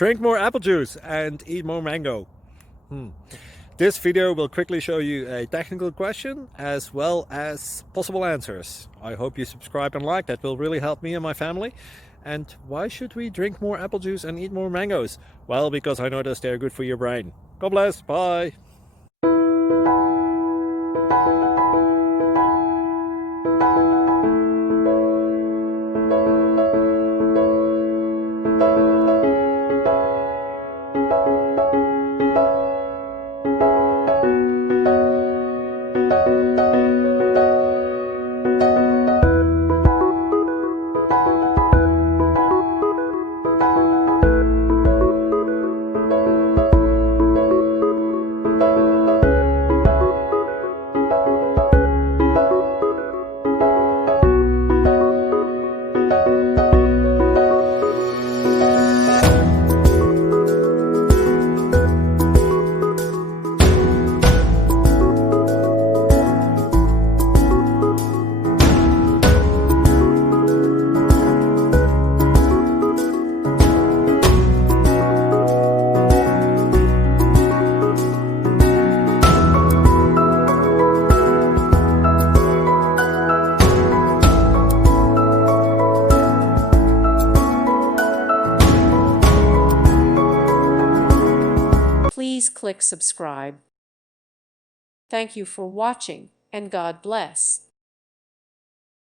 Drink more apple juice and eat more mango. This video will quickly show you a technical question as well as possible answers. I hope you subscribe and like, that will really help me and my family. And why should we drink more apple juice and eat more mangoes? Well, because I noticed they're good for your brain. God bless, bye! Please click subscribe. Thank you for watching, and God bless.